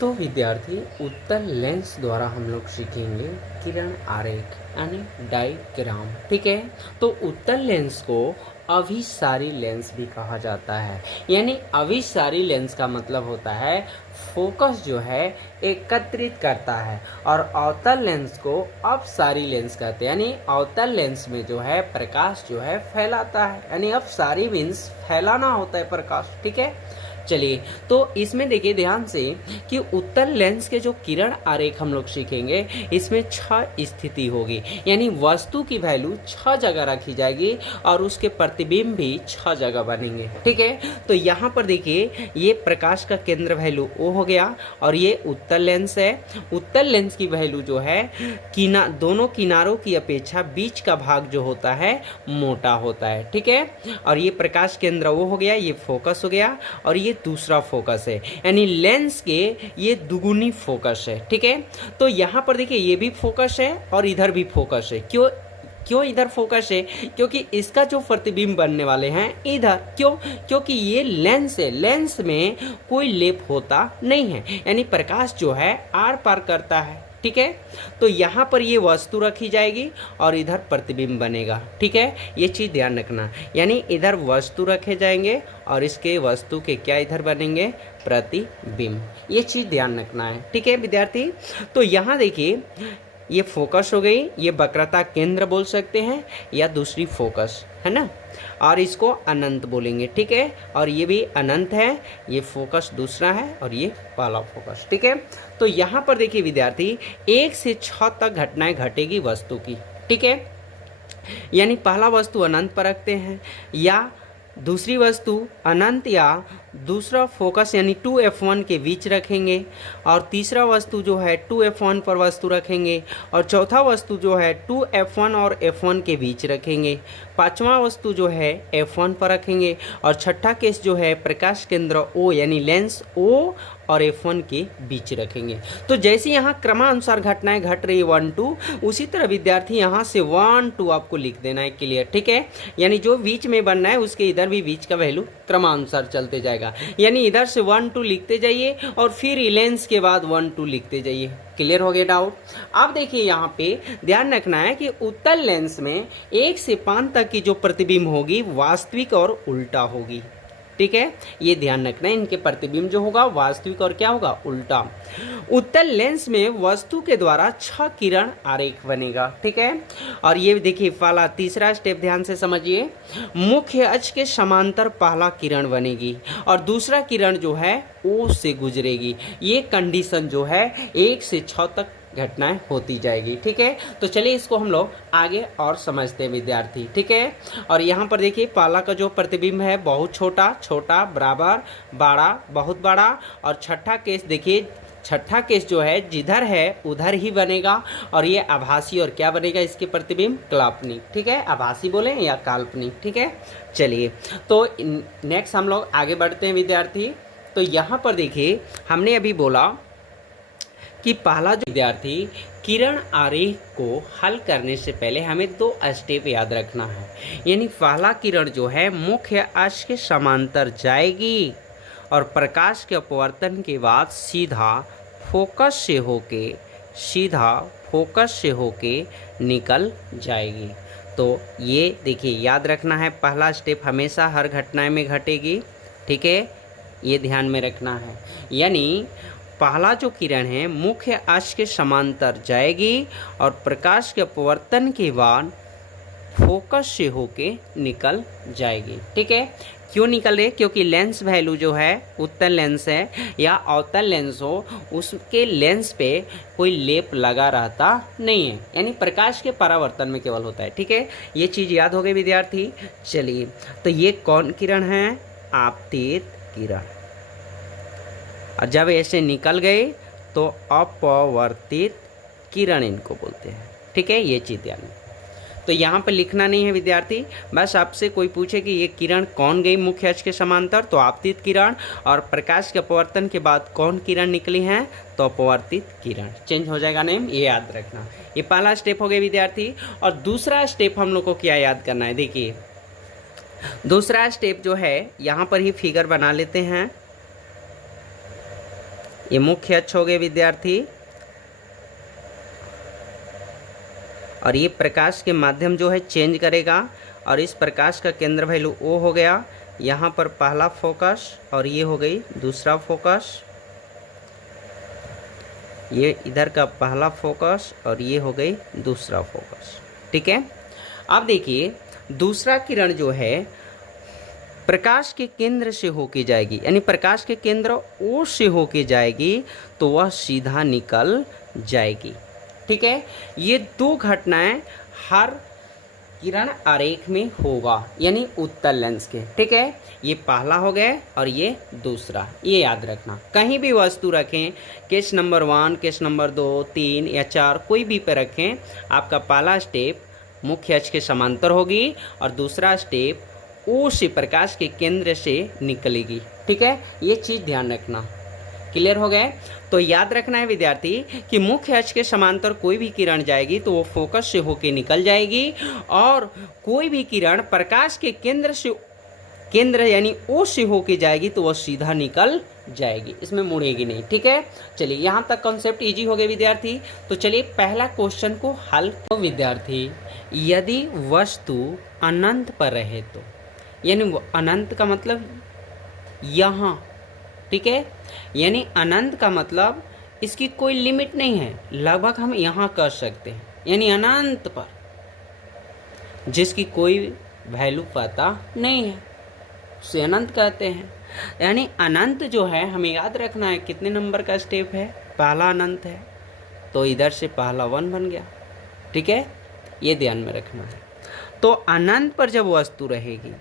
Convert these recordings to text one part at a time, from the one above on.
तो विद्यार्थी उत्तल लेंस द्वारा हम लोग सीखेंगे किरण आरेख यानी डायग्राम। ठीक है, तो उत्तल लेंस को अभिसारी लेंस भी कहा जाता है। यानी अभिसारी लेंस का मतलब होता है फोकस जो है एकत्रित करता है, और अवतल लेंस को अपसारी लेंस कहते हैं। यानी अवतल लेंस में जो है प्रकाश जो है फैलाता है, यानी अपसारी मीन्स फैलाना होता है प्रकाश। ठीक है, चलिए तो इसमें देखिए ध्यान से कि उत्तल लेंस के जो किरण आरेख हम लोग सीखेंगे, इसमें 6 स्थिति होगी। यानी वस्तु की वैल्यू 6 जगह रखी जाएगी और उसके प्रतिबिंब भी 6 जगह बनेंगे। ठीक है, तो यहाँ पर देखिए ये प्रकाश का केंद्र वैल्यू O हो गया, और ये उत्तल लेंस है। उत्तल लेंस की वैल्यू जो है दोनों किनारों की अपेक्षा बीच का भाग जो होता है मोटा होता है। ठीक है, और ये प्रकाश केंद्र O हो गया, ये फोकस हो गया, और ये दूसरा फोकस है। यानी लेंस के ये दुगुनी फोकस है। ठीक है, तो यहाँ पर देखिए ये भी फोकस है और इधर भी फोकस है। क्यों इधर फोकस है? क्योंकि इसका जो प्रतिबिंब बनने वाले हैं इधर। क्योंकि ये लेंस है, लेंस में कोई लेप होता नहीं है, यानी प्रकाश जो है आर पार करता है। ठीक है, तो यहाँ पर ये वस्तु रखी जाएगी और इधर प्रतिबिंब बनेगा। ठीक है, ये चीज़ ध्यान रखना। यानी इधर वस्तु रखे जाएंगे और इसके वस्तु के क्या इधर बनेंगे? प्रतिबिंब। ये चीज़ ध्यान रखना है। ठीक है विद्यार्थी, तो यहाँ देखिए ये फोकस हो गई, ये वक्रता केंद्र बोल सकते हैं या दूसरी फोकस है ना, और इसको अनंत बोलेंगे। ठीक है, और ये भी अनंत है, ये फोकस दूसरा है और ये पहला फोकस। ठीक है, तो यहाँ पर देखिए विद्यार्थी 1 से 6 तक घटनाएं घटेगी वस्तु की। ठीक है, यानी पहला वस्तु अनंत पर रखते हैं, या दूसरी वस्तु अनंत या दूसरा फोकस यानी 2f1 के बीच रखेंगे, और तीसरा वस्तु जो है 2f1 पर वस्तु रखेंगे, और चौथा वस्तु जो है 2f1 और f1 के बीच रखेंगे, पांचवा वस्तु जो है f1 पर रखेंगे, और छठा केस जो है प्रकाश केंद्र O यानी लेंस O और f1 के बीच रखेंगे। तो जैसे यहाँ क्रमानुसार घटनाएं घट रही 1 2, उसी तरह विद्यार्थी यहाँ से 1 2 आपको लिख देना है क्लियर। ठीक है, यानी जो बीच में बनना है उसके इधर भी बीच का वैल्यू क्रमानुसार चलते जाएगा। यानी इधर से 1 2 लिखते जाइए और फिर लेंस के बाद 1 2 लिखते जाइए। क्लियर हो गया डाउट? अब देखिए यहाँ पे ध्यान रखना है कि उत्तल लेंस में 1 से 5 तक की जो प्रतिबिंब होगी वास्तविक और उल्टा होगी। ठीक है, ये ध्यान रखना है, इनके प्रतिबिंब जो होगा वास्तविक और क्या होगा? उल्टा। उत्तल लेंस में वस्तु के द्वारा 6 किरण आरेख बनेगा। ठीक है, और ये देखिए पहला तीसरा स्टेप ध्यान से समझिए। मुख्य अक्ष के समांतर पहला किरण बनेगी और दूसरा किरण जो है O से गुजरेगी। ये कंडीशन जो है 1 से 6 तक घटनाएं होती जाएगी। ठीक है, तो चलिए इसको हम लोग आगे और समझते हैं विद्यार्थी। ठीक है, और यहाँ पर देखिए पहला का जो प्रतिबिंब है बहुत छोटा, छोटा बराबर, बड़ा बहुत बड़ा, और छठा केस देखिए, छठा केस जो है जिधर है उधर ही बनेगा, और ये आभासी और क्या बनेगा इसके प्रतिबिंब? काल्पनिक। ठीक है, आभासी बोले या काल्पनिक। ठीक है, चलिए तो नेक्स्ट हम लोग आगे बढ़ते हैं विद्यार्थी। तो यहाँ पर देखिए हमने अभी बोला कि पहला जो विद्यार्थी किरण आरेख को हल करने से पहले हमें 2 स्टेप याद रखना है। यानी पहला किरण जो है मुख्य अक्ष के समांतर जाएगी और प्रकाश के अपवर्तन के बाद सीधा फोकस से होके निकल जाएगी। तो ये देखिए याद रखना है, पहला स्टेप हमेशा हर घटना में घटेगी। ठीक है, ये ध्यान में रखना है। यानी पहला जो किरण है मुख्य अक्ष के समांतर जाएगी और प्रकाश के अपवर्तन के बाद फोकस से होके निकल जाएगी। ठीक है, क्यों निकल रही है? क्योंकि लेंस वैल्यू जो है उत्तल लेंस है या अवतल लेंस हो, उसके लेंस पे कोई लेप लगा रहता नहीं है, यानी प्रकाश के परावर्तन में केवल होता है। ठीक है, ये चीज़ याद हो गई विद्यार्थी। चलिए तो ये कौन किरण है? आपतित किरण। और जब ऐसे निकल गए तो अपवर्तित किरण इनको बोलते हैं। ठीक है, ये चीज़ ध्यान में। तो यहाँ पर लिखना नहीं है विद्यार्थी, बस आपसे कोई पूछे कि ये किरण कौन गई मुख्य अक्ष के समांतर, तो आपतित किरण, और प्रकाश के अपवर्तन के बाद कौन किरण निकली हैं, तो अपवर्तित किरण। चेंज हो जाएगा नेम, ये याद रखना। ये पहला स्टेप हो गया विद्यार्थी। और दूसरा स्टेप हम लोग को क्या याद करना है? देखिए दूसरा स्टेप जो है यहाँ पर ही फिगर बना लेते हैं। ये मुख्य अक्ष हो गए विद्यार्थी, और ये प्रकाश के माध्यम जो है चेंज करेगा, और इस प्रकाश का केंद्र वैल्यू O हो गया। यहाँ पर पहला फोकस और ये हो गई दूसरा फोकस, ये इधर का पहला फोकस और ये हो गई दूसरा फोकस। ठीक है, अब देखिए दूसरा किरण जो है प्रकाश के केंद्र से होके जाएगी, यानी प्रकाश के केंद्र O से होके जाएगी तो वह सीधा निकल जाएगी। ठीक है, ये दो घटनाएं हर किरण आरेख में होगा, यानी उत्तल लेंस के। ठीक है, ये पहला हो गया और ये दूसरा, ये याद रखना। कहीं भी वस्तु रखें, केस नंबर 1, केस नंबर 2, 3 या 4 कोई भी पे रखें, आपका पहला स्टेप मुख्य अक्ष के समांतर होगी और दूसरा स्टेप O से प्रकाश के केंद्र से निकलेगी। ठीक है, ये चीज़ ध्यान रखना। क्लियर हो गए? तो याद रखना है विद्यार्थी कि मुख्य अक्ष के समांतर कोई भी किरण जाएगी तो वो फोकस से होके निकल जाएगी, और कोई भी किरण प्रकाश के केंद्र यानी O से होके जाएगी तो वो सीधा निकल जाएगी, इसमें मुड़ेगी नहीं। ठीक है, चलिए यहाँ तक कॉन्सेप्ट इजी हो गए विद्यार्थी। तो चलिए पहला क्वेश्चन को हल। तो विद्यार्थी यदि वस्तु अनंत पर रहे तो, यानी अनंत का मतलब यहाँ, ठीक है, यानी अनंत का मतलब इसकी कोई लिमिट नहीं है, लगभग हम यहाँ कर सकते हैं, यानी अनंत पर जिसकी कोई वैल्यू पता नहीं है उसे अनंत कहते हैं। यानी अनंत जो है हमें याद रखना है कितने नंबर का स्टेप है, पहला अनंत है तो इधर से पहला 1 बन गया। ठीक है, ये ध्यान में रखना है। तो अनंत पर जब वस्तु रहेगी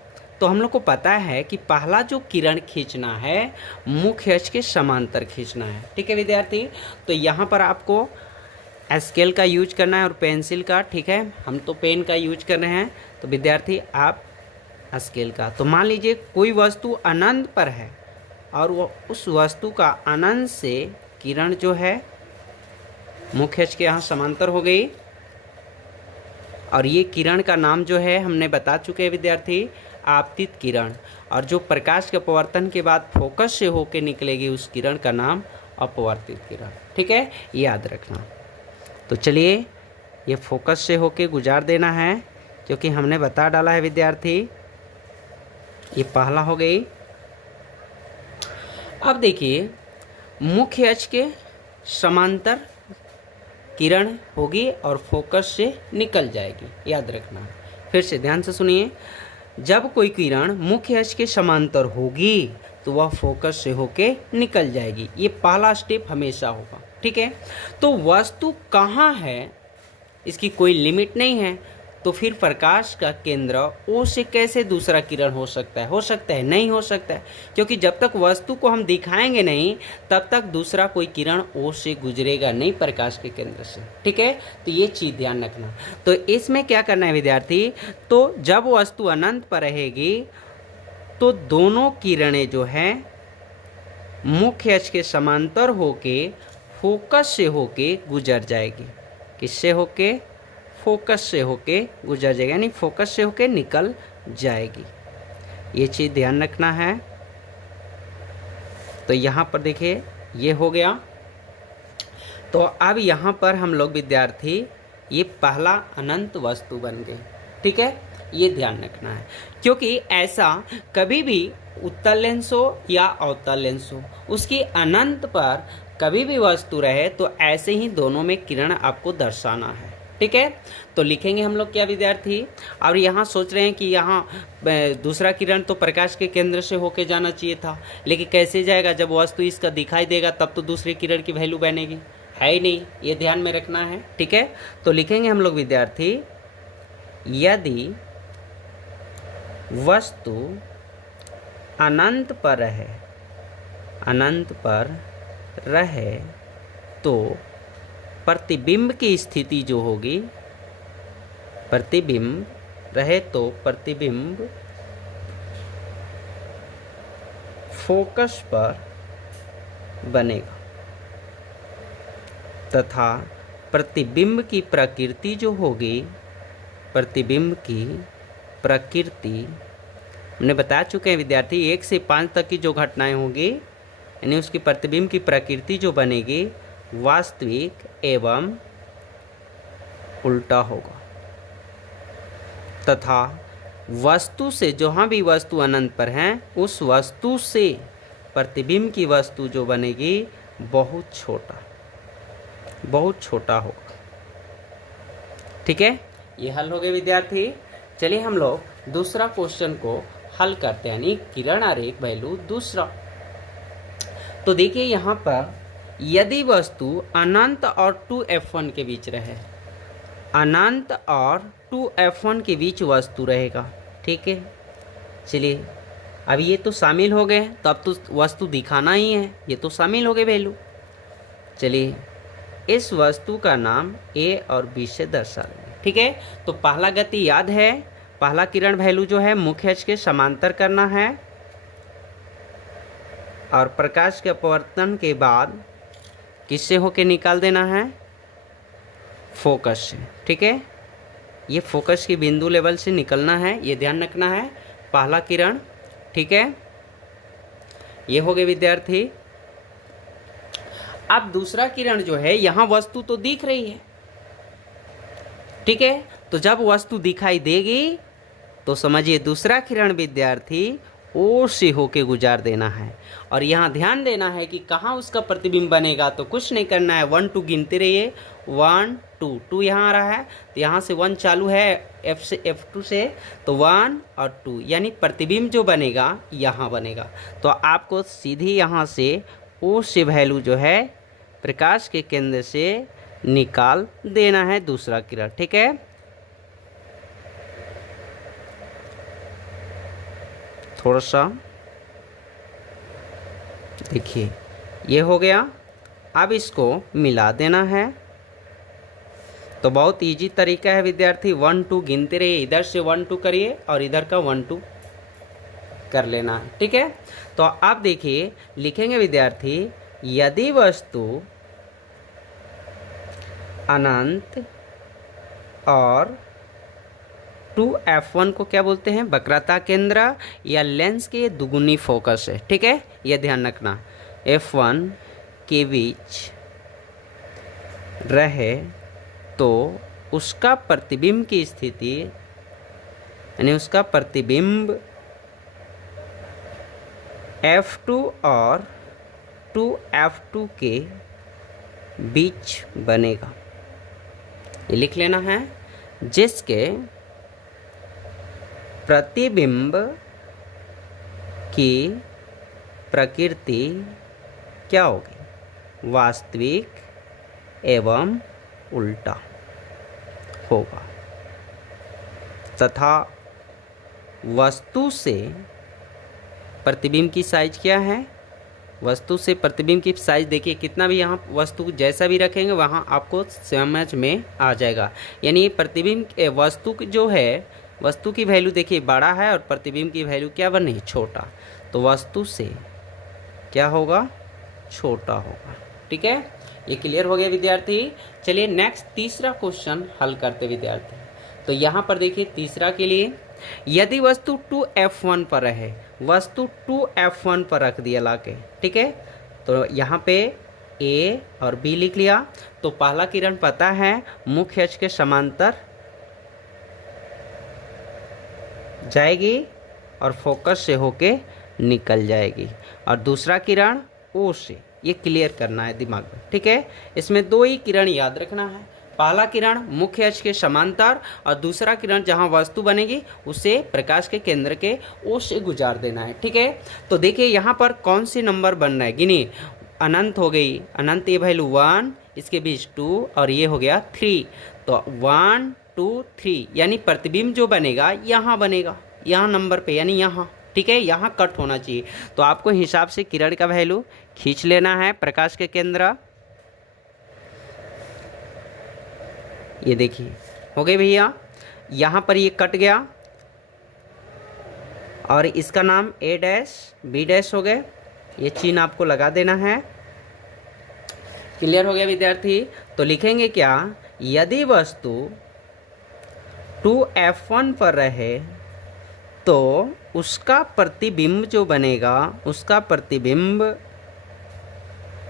तो हम लोग को पता है कि पहला जो किरण खींचना है मुख्य अक्ष के समांतर खींचना है। ठीक है विद्यार्थी, तो यहाँ पर आपको स्केल का यूज करना है और पेंसिल का। ठीक है, हम तो पेन का यूज कर रहे हैं, तो विद्यार्थी आप स्केल का। तो मान लीजिए कोई वस्तु अनंत पर है और वो उस वस्तु का अनंत से किरण जो है मुख्य अक्ष के यहाँ समांतर हो गई, और ये किरण का नाम जो है हमने बता चुके हैं विद्यार्थी, आपतित किरण। और जो प्रकाश के अपवर्तन के बाद फोकस से होकर निकलेगी उस किरण का नाम अपवर्तित किरण। ठीक है, याद रखना। तो चलिए ये फोकस से होकर गुजार देना है, क्योंकि हमने बता डाला है विद्यार्थी। ये पहला हो गई। अब देखिए मुख्य अक्ष के समांतर किरण होगी और फोकस से निकल जाएगी, याद रखना। फिर से ध्यान से सुनिए, जब कोई किरण मुख्य अक्ष के समांतर होगी तो वह फोकस से होके निकल जाएगी, ये पहला स्टेप हमेशा होगा। ठीक है, तो वस्तु कहाँ है इसकी कोई लिमिट नहीं है, तो फिर प्रकाश का केंद्र O से कैसे दूसरा किरण हो सकता है? हो सकता है? नहीं हो सकता है, क्योंकि जब तक वस्तु को हम दिखाएंगे नहीं तब तक दूसरा कोई किरण O से गुजरेगा नहीं प्रकाश के केंद्र से। ठीक है, तो ये चीज़ ध्यान रखना। तो इसमें क्या करना है विद्यार्थी, तो जब वस्तु अनंत पर रहेगी तो दोनों किरणें जो हैं मुख्य अक्ष के समांतर होके फोकस से होके गुजर जाएगी। किससे होके? फोकस से होके गुजर जाएगी, यानी फोकस से होके निकल जाएगी। ये चीज़ ध्यान रखना है। तो यहाँ पर देखिए ये हो गया। तो अब यहाँ पर हम लोग विद्यार्थी ये पहला अनंत वस्तु बन गई। ठीक है, ये ध्यान रखना है, क्योंकि ऐसा कभी भी उत्तल लेंस हो या अवतल लेंस हो, उसकी अनंत पर कभी भी वस्तु रहे तो ऐसे ही दोनों में किरण आपको दर्शाना है। ठीक है, तो लिखेंगे हम लोग क्या विद्यार्थी। और यहाँ सोच रहे हैं कि यहाँ दूसरा किरण तो प्रकाश के केंद्र से होके जाना चाहिए था, लेकिन कैसे जाएगा? जब वस्तु इसका दिखाई देगा तब तो दूसरी किरण की वैल्यू बनेगी, है ही नहीं, ये ध्यान में रखना है। ठीक है, तो लिखेंगे हम लोग विद्यार्थी, यदि वस्तु अनंत पर रहे, अनंत पर रहे तो प्रतिबिंब की स्थिति जो होगी, प्रतिबिंब रहे तो प्रतिबिंब फोकस पर बनेगा, तथा प्रतिबिंब की प्रकृति जो होगी, प्रतिबिंब की प्रकृति हमने बता चुके हैं विद्यार्थी, 1 से 5 तक की जो घटनाएं होंगी यानी उसकी प्रतिबिंब की प्रकृति जो बनेगी वास्तविक एवं उल्टा होगा, तथा वस्तु से, जहाँ भी वस्तु अनंत पर है, उस वस्तु से प्रतिबिंब की वस्तु जो बनेगी बहुत छोटा होगा। ठीक है, ये हल हो गए विद्यार्थी। चलिए हम लोग दूसरा क्वेश्चन को हल करते हैं, यानी किरण आरेख पहलू दूसरा। तो देखिए यहाँ पर, यदि वस्तु अनंत और 2f1 के बीच रहे, अनंत और 2f1 के बीच वस्तु रहेगा। ठीक है, चलिए अब ये तो शामिल हो गए, तो अब तो वस्तु दिखाना ही है, ये तो शामिल हो गए वैल्यू। चलिए इस वस्तु का नाम ए और बी से दर्शा देंगे। ठीक है, तो पहला गति याद है, पहला किरण वैल्यू जो है मुख्य अक्ष के समांतर करना है और प्रकाश के अपवर्तन के बाद किससे होके निकाल देना है, फोकस से। ठीक है, ये फोकस की बिंदु लेवल से निकलना है, ये ध्यान रखना है, पहला किरण। ठीक है, ये हो गए विद्यार्थी। अब दूसरा किरण जो है, यहाँ वस्तु तो दिख रही है। ठीक है, तो जब वस्तु दिखाई देगी तो समझिए दूसरा किरण विद्यार्थी ओ से होके गुजार देना है, और यहाँ ध्यान देना है कि कहाँ उसका प्रतिबिंब बनेगा। तो कुछ नहीं करना है, 1 2 गिनते रहिए, 1 2 2 यहाँ आ रहा है, तो यहाँ से 1 चालू है, F2 से, तो 1 और 2, यानी प्रतिबिंब जो बनेगा यहाँ बनेगा। तो आपको सीधी यहाँ से ओ से वैल्यू जो है प्रकाश के केंद्र से निकाल देना है दूसरा किरण। ठीक है, थोड़ा सा देखिए, ये हो गया। अब इसको मिला देना है, तो बहुत इजी तरीका है विद्यार्थी, 1 2 गिनते रहिए, इधर से 1 2 करिए और इधर का 1 2 कर लेना है। ठीक है, तो आप देखिए लिखेंगे विद्यार्थी, यदि वस्तु अनंत और 2f1 को क्या बोलते हैं, वक्रता केंद्र या लेंस के दुगुनी फोकस है। ठीक है, यह ध्यान रखना, f1 के बीच रहे तो उसका प्रतिबिंब की स्थिति, यानी उसका प्रतिबिंब f2 और 2f2 के बीच बनेगा। ये लिख लेना है, जिसके प्रतिबिंब की प्रकृति क्या होगी, वास्तविक एवं उल्टा होगा, तथा वस्तु से प्रतिबिंब की साइज क्या है, वस्तु से प्रतिबिंब की साइज देखिए, कितना भी यहाँ वस्तु जैसा भी रखेंगे वहाँ आपको समझ में आ जाएगा। यानी प्रतिबिंब वस्तु जो है, वस्तु की वैल्यू देखिए बड़ा है और प्रतिबिंब की वैल्यू क्या बनी, छोटा, तो वस्तु से क्या होगा, छोटा होगा। ठीक है, ये क्लियर हो गया विद्यार्थी। चलिए नेक्स्ट तीसरा क्वेश्चन हल करते विद्यार्थी। तो यहाँ पर देखिए तीसरा के लिए, यदि वस्तु 2f1 पर रहे, वस्तु 2f1 पर रख दिया लाके। ठीक है, तो यहाँ पे ए और बी लिख लिया। तो पहला किरण पता है मुख्य अक्ष के समांतर जाएगी और फोकस से होके निकल जाएगी, और दूसरा किरण ओ से, ये क्लियर करना है दिमाग में। ठीक है, इसमें 2 ही किरण याद रखना है, पहला किरण मुख्य अक्ष के समांतर और दूसरा किरण जहां वस्तु बनेगी उसे प्रकाश के केंद्र के ओ से गुजार देना है। ठीक है, तो देखिए यहाँ पर कौन सी नंबर बन रहा है, गिनिए, अनंत हो गई, अनंत ये वैल्यू 1, इसके बीच 2 और ये हो गया 3, तो 1 2 3, यानी प्रतिबिंब जो बनेगा यहाँ बनेगा, यहाँ नंबर पे, यानी यहाँ। ठीक है, यहाँ कट होना चाहिए, तो आपको हिसाब से किरण का वैल्यू खींच लेना है प्रकाश के केंद्र। ये देखिए हो गए भैया, यहाँ पर ये कट गया और इसका नाम ए डैश बी डैश हो गए, ये चिन्ह आपको लगा देना है। क्लियर हो गया विद्यार्थी। तो लिखेंगे क्या, यदि वस्तु 2f1 पर रहे तो उसका प्रतिबिंब जो बनेगा, उसका प्रतिबिंब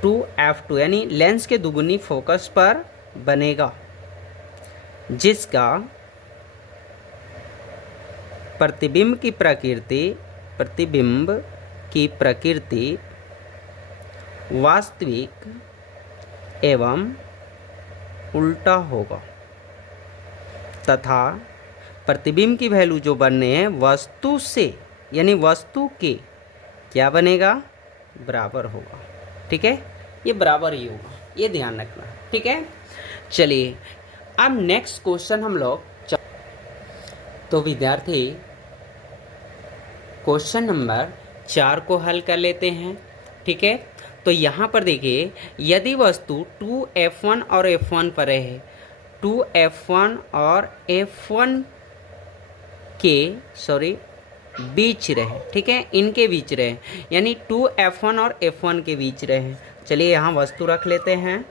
2f2 यानी लेंस के दुगुनी फोकस पर बनेगा, जिसका प्रतिबिंब की प्रकृति वास्तविक एवं उल्टा होगा तथा प्रतिबिंब की वैल्यू जो बनने हैं वस्तु से यानी वस्तु के क्या बनेगा, बराबर होगा। ठीक है, ये बराबर ही होगा, ये ध्यान रखना। ठीक है, चलिए अब नेक्स्ट क्वेश्चन हम लोग तो विद्यार्थी क्वेश्चन नंबर 4 को हल कर लेते हैं। ठीक है, तो यहाँ पर देखिए, यदि वस्तु 2f1 और f1 पर है, 2f1 और f1 के बीच रहे, ठीक है, इनके बीच रहे, यानी 2f1 और f1 के बीच रहे। चलिए यहाँ वस्तु रख लेते हैं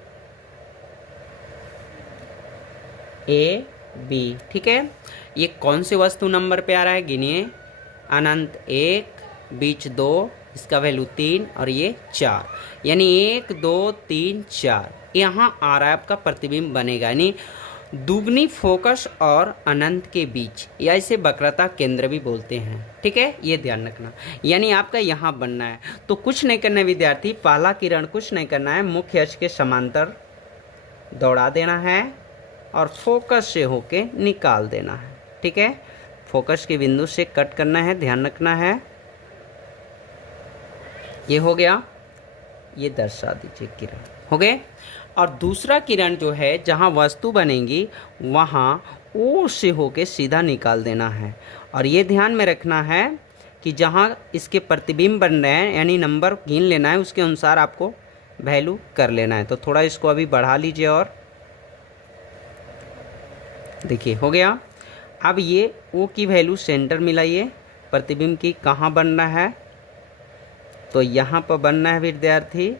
ए बी। ठीक है, ये कौन से वस्तु नंबर पे आ रहा है, गिनिए। अनंत 1, बीच 2, इसका वैल्यू 3 और ये 4, यानी 1 2 3 4 यहाँ आ रहा है आपका प्रतिबिंब बनेगा, यानी दुगनी फोकस और अनंत के बीच, या इसे वक्रता केंद्र भी बोलते हैं। ठीक है, ये ध्यान रखना, यानी आपका यहाँ बनना है। तो कुछ नहीं करना है विद्यार्थी, पहला किरण कुछ नहीं करना है, मुख्य अक्ष के समांतर दौड़ा देना है और फोकस से होके निकाल देना है। ठीक है, फोकस के बिंदु से कट करना है, ध्यान रखना है। ये हो गया, ये दर्शा दीजिए, किरण हो गए। और दूसरा किरण जो है जहाँ वस्तु बनेगी वहाँ ओ से होके सीधा निकाल देना है। और ये ध्यान में रखना है कि जहाँ इसके प्रतिबिंब बन रहे हैं, यानी नंबर गिन लेना है, उसके अनुसार आपको वैल्यू कर लेना है। तो थोड़ा इसको अभी बढ़ा लीजिए और देखिए हो गया। अब ये ओ की वैल्यू सेंटर मिलाइए, प्रतिबिंब की कहाँ बनना है, तो यहाँ पर बनना है विद्यार्थी।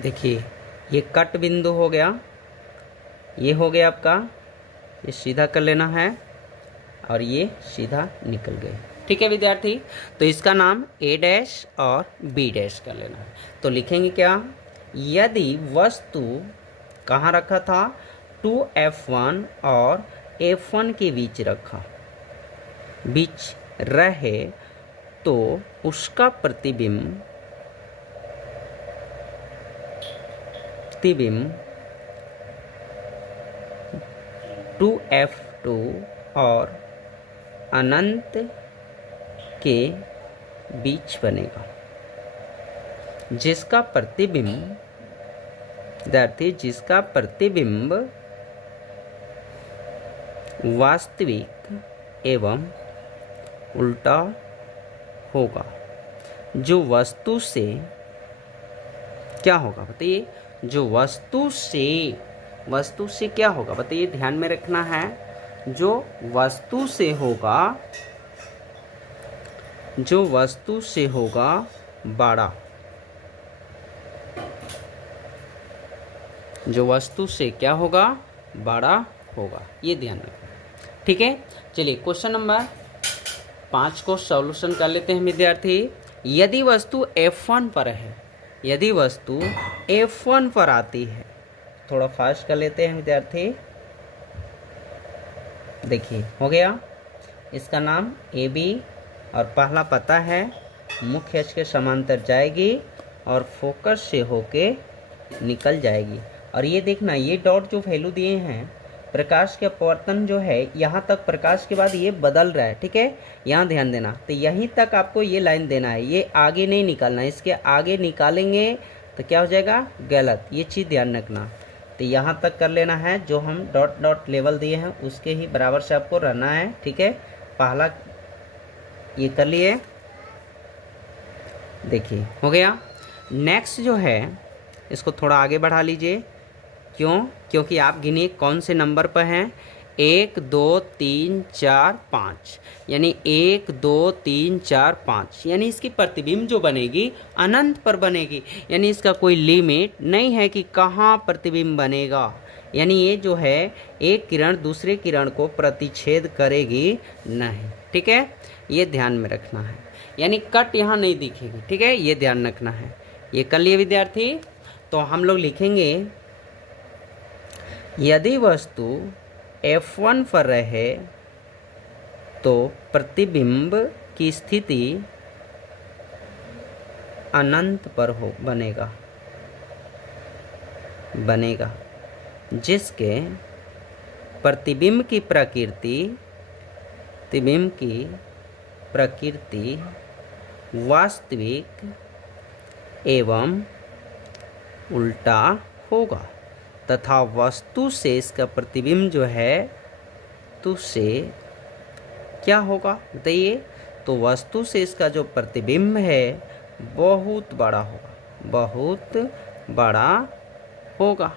देखिए ये कट बिंदु हो गया, ये हो गया आपका, ये सीधा कर लेना है और ये सीधा निकल गए। ठीक है विद्यार्थी, तो इसका नाम ए डैश और बी डैश कर लेना है। तो लिखेंगे क्या, यदि वस्तु कहाँ रखा था, 2f1 और f1 के बीच रखा, बीच रहे, तो उसका प्रतिबिंब 2f2 और अनंत के बीच बनेगा, जिसका प्रतिबिंब वास्तविक एवं उल्टा होगा। जो वस्तु से क्या होगा बताइए, जो वस्तु से क्या होगा बताइए, ध्यान में रखना है। जो वस्तु से होगा बड़ा, जो वस्तु से क्या होगा, बड़ा होगा, ये ध्यान रखना। ठीक है, चलिए क्वेश्चन नंबर 5 को सॉल्यूशन कर लेते हैं विद्यार्थी। यदि वस्तु F1 पर है, यदि वस्तु F1 पर आती है, थोड़ा फास्ट कर लेते हैं विद्यार्थी। देखिए हो गया, इसका नाम AB और पहला पता है, मुख्य अक्ष के समांतर जाएगी और फोकस से होके निकल जाएगी। और ये देखना, ये डॉट जो वैल्यू दिए हैं, प्रकाश के अपवर्तन जो है यहाँ तक, प्रकाश के बाद ये बदल रहा है। ठीक है, यहाँ ध्यान देना, तो यहीं तक आपको ये लाइन देना है, ये आगे नहीं निकालना है। इसके आगे निकालेंगे तो क्या हो जाएगा, गलत, ये चीज़ ध्यान रखना। तो यहाँ तक कर लेना है, जो हम डॉट डॉट लेवल दिए हैं उसके ही बराबर से आपको रहना है। ठीक है, पहला ये कर लिए, देखिए हो गया। नेक्स्ट जो है इसको थोड़ा आगे बढ़ा लीजिए, क्यों, क्योंकि आप गिनिए कौन से नंबर पर हैं, 1 2 3 4 5, यानी 1 2 3 4 5, यानी इसकी प्रतिबिंब जो बनेगी अनंत पर बनेगी, यानी इसका कोई लिमिट नहीं है कि कहाँ प्रतिबिंब बनेगा। यानी ये जो है एक किरण दूसरे किरण को प्रतिच्छेद करेगी नहीं। ठीक है, ये ध्यान में रखना है। यानी कट यहाँ नहीं दिखेगी, ठीक है, ये ध्यान रखना है। ये कर लिए विद्यार्थी। तो हम लोग लिखेंगे यदि वस्तु F1 पर रहे तो प्रतिबिंब की स्थिति अनंत पर बनेगा जिसके प्रतिबिंब की प्रकृति वास्तविक एवं उल्टा होगा तथा वस्तु से इसका प्रतिबिंब जो है तो से क्या होगा बताइए। तो वस्तु से इसका जो प्रतिबिंब है बहुत बड़ा होगा।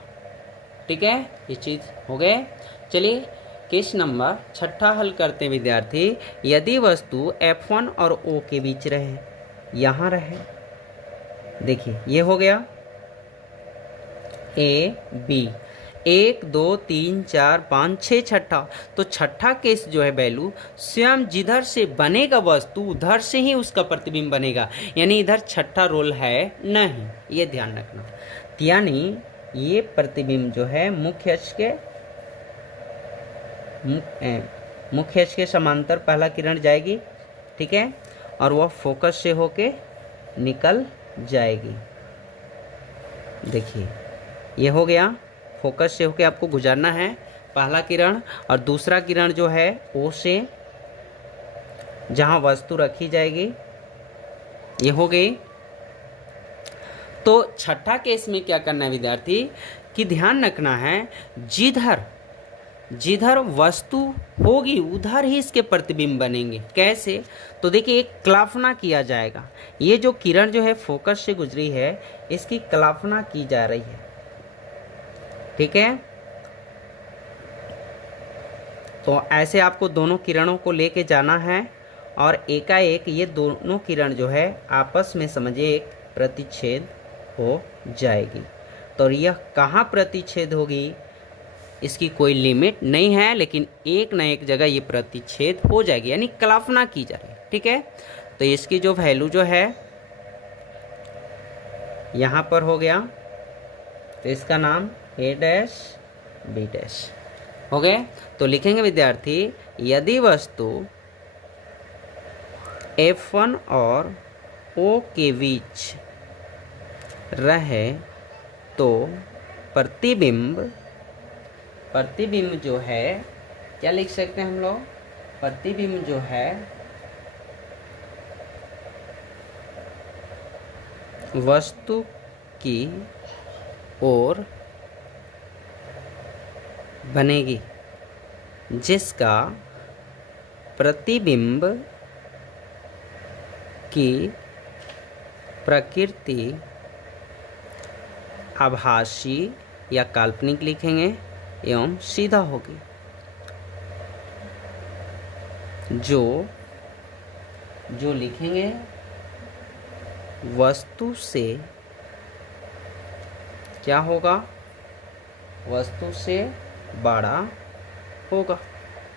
ठीक है, ये चीज़ हो गए। चलिए क्वेश्चन नंबर 6 हल करते हैं विद्यार्थी। यदि वस्तु F1 और O के बीच रहे, यहाँ रहे, देखिए ये हो गया A B, 1 2 3 4 5 6 छठा। तो छठा केस जो है वैल्यू स्वयं जिधर से बनेगा वस्तु उधर से ही उसका प्रतिबिंब बनेगा, यानी इधर छठा रोल है नहीं, ये ध्यान रखना। यानी ये प्रतिबिंब जो है मुख्य अक्ष के समांतर पहला किरण जाएगी, ठीक है, और वह फोकस से होके निकल जाएगी। देखिए ये हो गया, फोकस से होके आपको गुजरना है पहला किरण, और दूसरा किरण जो है O से जहाँ वस्तु रखी जाएगी, ये हो गई। तो छठा केस में क्या करना है विद्यार्थी कि ध्यान रखना है जिधर वस्तु होगी उधर ही इसके प्रतिबिंब बनेंगे। कैसे? तो देखिए एक कल्पना किया जाएगा, ये जो किरण जो है फोकस से गुजरी है इसकी कल्पना की जा रही है, ठीक है। तो ऐसे आपको दोनों किरणों को लेके जाना है और एकाएक ये दोनों किरण जो है आपस में समझिए एक प्रतिच्छेद हो जाएगी। तो यह कहाँ प्रतिच्छेद होगी इसकी कोई लिमिट नहीं है, लेकिन एक न एक जगह ये प्रतिच्छेद हो जाएगी, यानी कल्पना की जा रही है, ठीक है। तो इसकी जो वैल्यू जो है यहाँ पर हो गया, तो इसका नाम A डैश B डैश हो गए। तो लिखेंगे विद्यार्थी यदि वस्तु F1 और O के बीच रहे तो प्रतिबिंब जो है क्या लिख सकते हैं हम लोग, प्रतिबिंब जो है वस्तु की ओर बनेगी जिसका प्रतिबिंब की प्रकृति आभासी या काल्पनिक लिखेंगे एवं सीधा होगी। जो लिखेंगे वस्तु से क्या होगा, वस्तु से बड़ा होगा,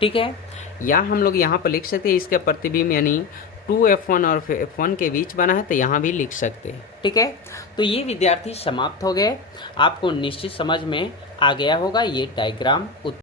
ठीक है। या हम लोग यहाँ पर लिख सकते हैं इसका प्रतिबिंब यानी 2F1 और F1 के बीच बना है, तो यहाँ भी लिख सकते हैं, ठीक है। तो ये विद्यार्थी समाप्त हो गए, आपको निश्चित समझ में आ गया होगा ये डायग्राम।